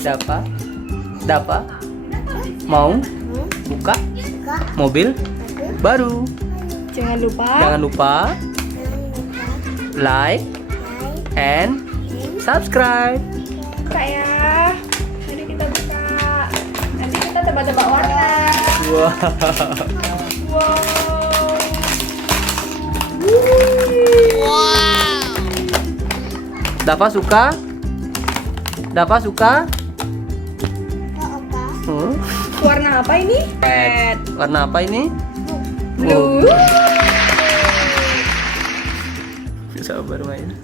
Dava, Dava mau buka mobil baru. Jangan Jangan lupa like and subscribe. buka ya. Nanti kita buka. Nanti kita tebak-tebak warna. Wow. Dava suka? Dava suka? Warna apa ini? Red. Warna apa ini? Blue. Sabar main.